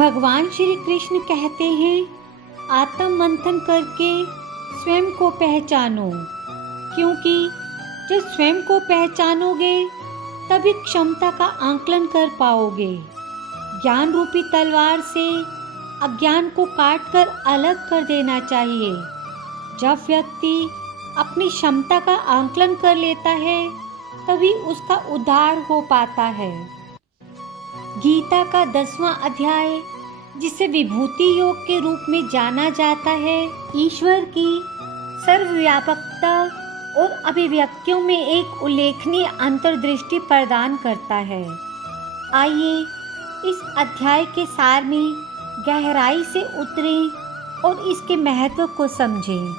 भगवान श्री कृष्ण कहते हैं, आत्म मंथन करके स्वयं को पहचानो, क्योंकि जब स्वयं को पहचानोगे तभी क्षमता का आंकलन कर पाओगे। ज्ञान रूपी तलवार से अज्ञान को काटकर अलग कर देना चाहिए। जब व्यक्ति अपनी क्षमता का आंकलन कर लेता है तभी उसका उद्धार हो पाता है। गीता का 10वां अध्याय, जिसे विभूति योग के रूप में जाना जाता है, ईश्वर की सर्वव्यापकता और अभिव्यक्तियों में एक उल्लेखनीय अंतर्दृष्टि प्रदान करता है। आइए इस अध्याय के सार में गहराई से उतरें और इसके महत्व को समझें।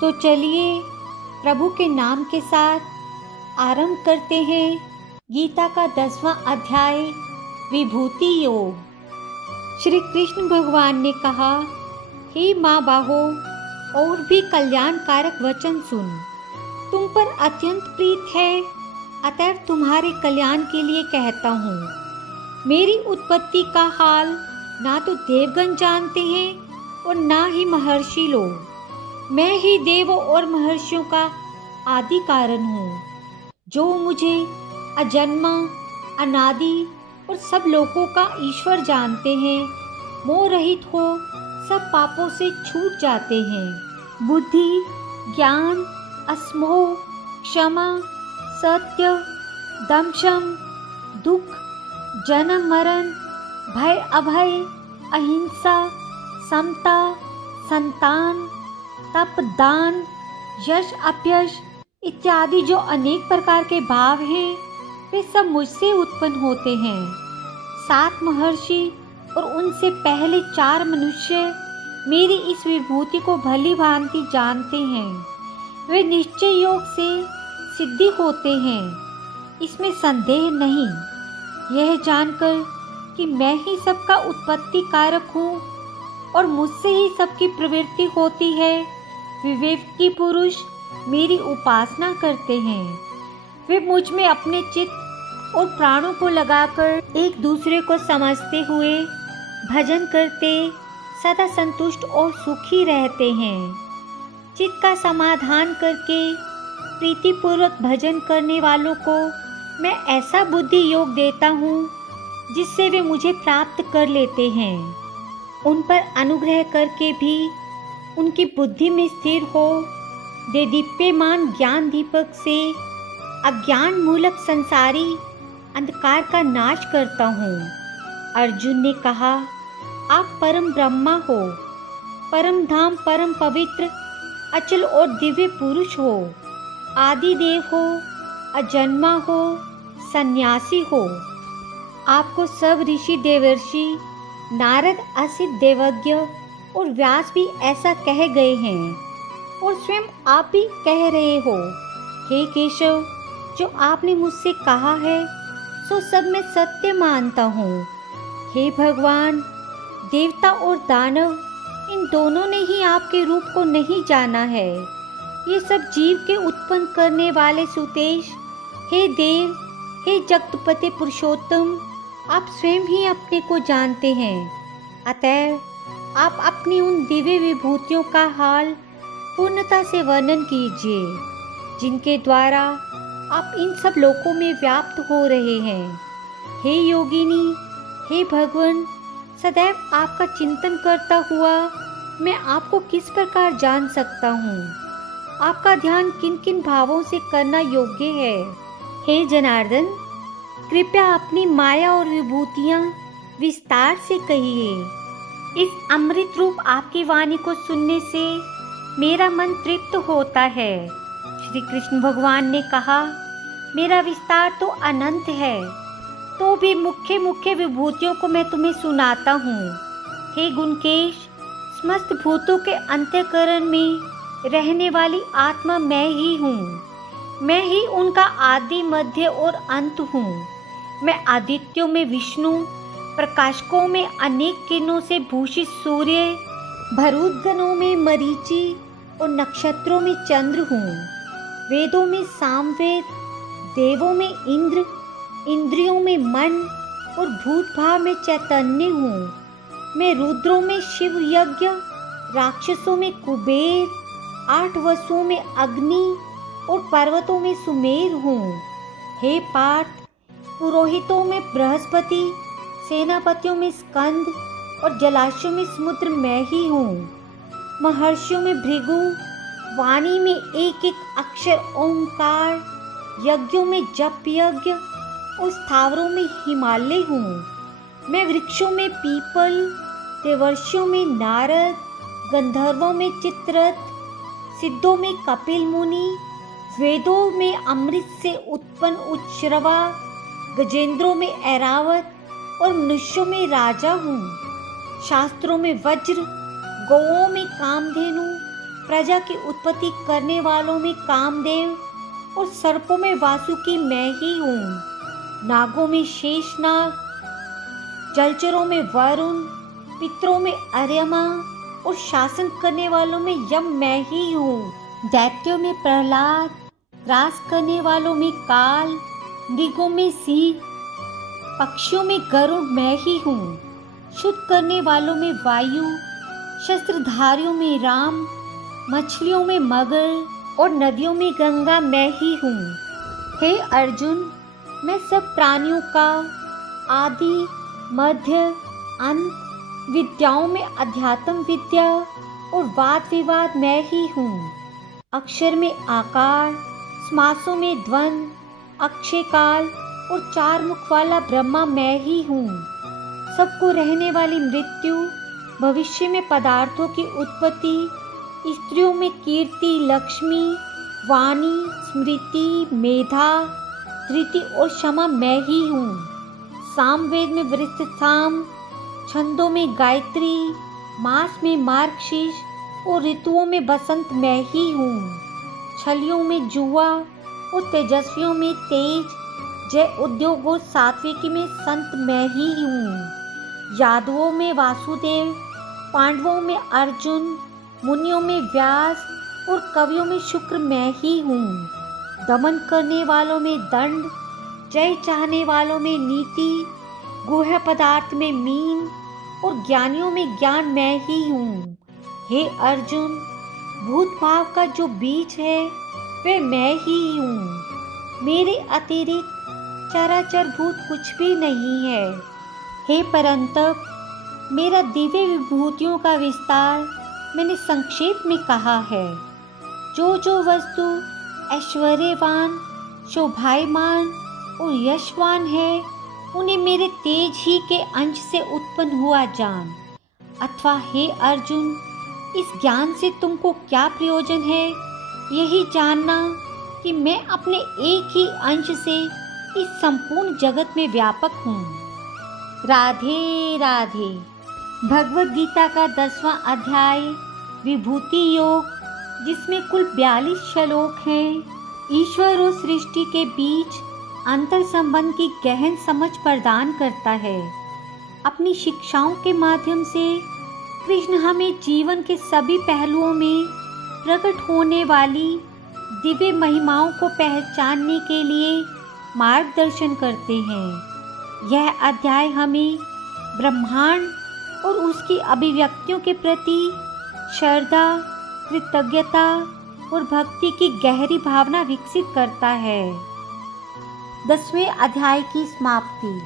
तो चलिए प्रभु के नाम के साथ आरंभ करते हैं गीता का 10वां अध्याय, विभूति योग। श्री कृष्ण भगवान ने कहा, हे माँ बाहो, और भी कल्याणकारक वचन सुन। तुम पर अत्यंत प्रीत है, अतएव तुम्हारे कल्याण के लिए कहता हूँ। मेरी उत्पत्ति का हाल ना तो देवगण जानते हैं और ना ही महर्षि लोग। मैं ही देवों और महर्षियों का आदि कारण हूँ। जो मुझे अजन्मा, अनादि और सब लोगों का ईश्वर जानते हैं, मोह रहित हो सब पापों से छूट जाते हैं। बुद्धि, ज्ञान, असमोह, क्षमा, सत्य, दमशम, दुख, जन्म मरण, भय अभय, अहिंसा, समता, संतान, तप, दान, यश अपयश इत्यादि जो अनेक प्रकार के भाव हैं, वे सब मुझसे उत्पन्न होते हैं। 7 महर्षि और उनसे पहले 4 मनुष्य मेरी इस विभूति को भली भांति जानते हैं। वे निश्चय योग से सिद्धि होते हैं, इसमें संदेह नहीं। यह जानकर कि मैं ही सबका उत्पत्ति कारक हूँ और मुझसे ही सबकी प्रवृत्ति होती है, विवेकी पुरुष मेरी उपासना करते हैं। वे मुझ में अपने चित्त और प्राणों को लगाकर एक दूसरे को समझते हुए भजन करते सदा संतुष्ट और सुखी रहते हैं। चित्त का समाधान करके प्रीतिपूर्वक भजन करने वालों को मैं ऐसा बुद्धि योग देता हूँ जिससे वे मुझे प्राप्त कर लेते हैं। उन पर अनुग्रह करके भी उनकी बुद्धि में स्थिर हो देदीप्यमान ज्ञान दीपक से अज्ञान मूलक संसारी अंधकार का नाश करता हूँ। अर्जुन ने कहा, आप परम ब्रह्मा हो, परम धाम, परम पवित्र, अचल और दिव्य पुरुष हो, आदि देव हो, अजन्मा हो, सन्यासी हो। आपको सब ऋषि देवर्षि, नारद, असित, देवज्ञ और व्यास भी ऐसा कह गए हैं और स्वयं आप भी कह रहे हो। हे केशव, जो आपने मुझसे कहा है सो सब मैं सत्य मानता हूँ। हे भगवान, देवता और दानव इन दोनों ने ही आपके रूप को नहीं जाना है। ये सब जीव के उत्पन्न करने वाले सुतेश, हे देव, हे जगतपते पुरुषोत्तम, आप स्वयं ही अपने को जानते हैं। अतएव आप अपनी उन दिव्य विभूतियों का हाल पूर्णता से वर्णन कीजिए, जिनके द्वारा आप इन सब लोकों में व्याप्त हो रहे हैं। हे योगिनी, हे भगवान, सदैव आपका चिंतन करता हुआ मैं आपको किस प्रकार जान सकता हूँ? आपका ध्यान किन किन भावों से करना योग्य है? हे जनार्दन, कृपया अपनी माया और विभूतियाँ विस्तार से कहिए। इस अमृत रूप आपकी वाणी को सुनने से मेरा मन तृप्त होता है। श्री कृष्ण भगवान ने कहा, मेरा विस्तार तो अनंत है, तो भी मुख्य मुख्य विभूतियों को मैं तुम्हें सुनाता हूँ। हे गुणकेश, समस्त भूतों के अंतःकरण में रहने वाली आत्मा मैं ही हूँ। मैं ही उनका आदि, मध्य और अंत हूँ। मैं आदित्यों में विष्णु, प्रकाशकों में अनेक किरणों से भूषित सूर्य, भरूदगणों में मरीचि और नक्षत्रों में चंद्र हूँ। वेदों में सामवेद, देवों में इंद्र, इंद्रियों में मन और भूत भाव में चैतन्य हूँ। मैं रुद्रों में शिव यज्ञ, राक्षसों में कुबेर, 8 वसुओं में अग्नि और पर्वतों में सुमेर हूँ। हे पार्थ, पुरोहितों में बृहस्पति, सेनापतियों में स्कंद और जलाशयों में समुद्र मैं ही हूँ। महर्षियों में भृगु, वाणी में एक एक अक्षर ओंकार, यज्ञों में जप यज्ञ और स्थावरों में हिमालय हूँ। मैं वृक्षों में पीपल, देवर्षियों में नारद, गंधर्वों में चित्ररथ, सिद्धों में कपिल मुनि, वेदों में अमृत से उत्पन्न उच्चरवा, गजेंद्रों में ऐरावत और मनुष्यों में राजा हूँ। शास्त्रों में वज्र, गौओं में कामधेनु, प्रजा की उत्पत्ति करने वालों में कामदेव और सर्पों में वासुकी मैं ही हूँ। नागों में शेषनाग, जलचरों में वरुण, पितरों में अर्यमा और शासन करने वालों में यम मैं ही हूँ। दैत्यों में प्रहलाद, ग्रास करने वालों में काल, मृगों में सिंह, पक्षियों में गरुड़ मैं ही हूँ। शुद्ध करने वालों में वायु, शस्त्रधारियों में राम, मछलियों में मगर और नदियों में गंगा मैं ही हूँ। हे अर्जुन, मैं सब प्राणियों का आदि, मध्य, अंत, विद्याओं में अध्यात्म विद्या और वाद विवाद मैं ही हूँ। अक्षर में आकार, समासों में द्वंद, अक्षय काल और 4 मुख वाला ब्रह्मा मैं ही हूँ। सबको रहने वाली मृत्यु, भविष्य में पदार्थों की उत्पत्ति, स्त्रियों में कीर्ति, लक्ष्मी, वाणी, स्मृति, मेधा, धृति और क्षमा मैं ही हूँ। सामवेद में वृत्त साम, छंदों में गायत्री, मास में मार्गशीर्ष और ऋतुओं में बसंत मैं ही हूँ। छलियों में जुआ और तेजस्वियों में तेज, जय उद्योग और सात्विकी में संत मैं ही हूँ। यादवों में वासुदेव, पांडवों में अर्जुन, मुनियों में व्यास और कवियों में शुक्र मैं ही हूँ। दमन करने वालों में दंड, जय चाहने वालों में नीति, गुह्य पदार्थ में मीन और ज्ञानियों में ज्ञान मैं ही हूँ। हे अर्जुन, भूत भाव का जो बीज है वह मैं ही हूँ। मेरे अतिरिक्त चराचर भूत कुछ भी नहीं है। हे परंतप, मेरा दिव्य विभूतियों का विस्तार मैंने संक्षेप में कहा है। जो जो वस्तु ऐश्वर्यवान, शोभायमान और यशवान है, उन्हें मेरे तेज ही के अंश से उत्पन्न हुआ जान। अथवा हे अर्जुन, इस ज्ञान से तुमको क्या प्रयोजन है? यही जानना कि मैं अपने एक ही अंश से इस संपूर्ण जगत में व्यापक हूँ। राधे राधे। भगवद गीता का 10वां अध्याय विभूति योग, जिसमें कुल 42 श्लोक हैं, ईश्वर और सृष्टि के बीच अंतर संबंध की गहन समझ प्रदान करता है। अपनी शिक्षाओं के माध्यम से कृष्ण हमें जीवन के सभी पहलुओं में प्रकट होने वाली दिव्य महिमाओं को पहचानने के लिए मार्गदर्शन करते हैं। यह अध्याय हमें ब्रह्मांड और उसकी अभिव्यक्तियों के प्रति श्रद्धा, कृतज्ञता और भक्ति की गहरी भावना विकसित करता है। 10वें अध्याय की समाप्ति।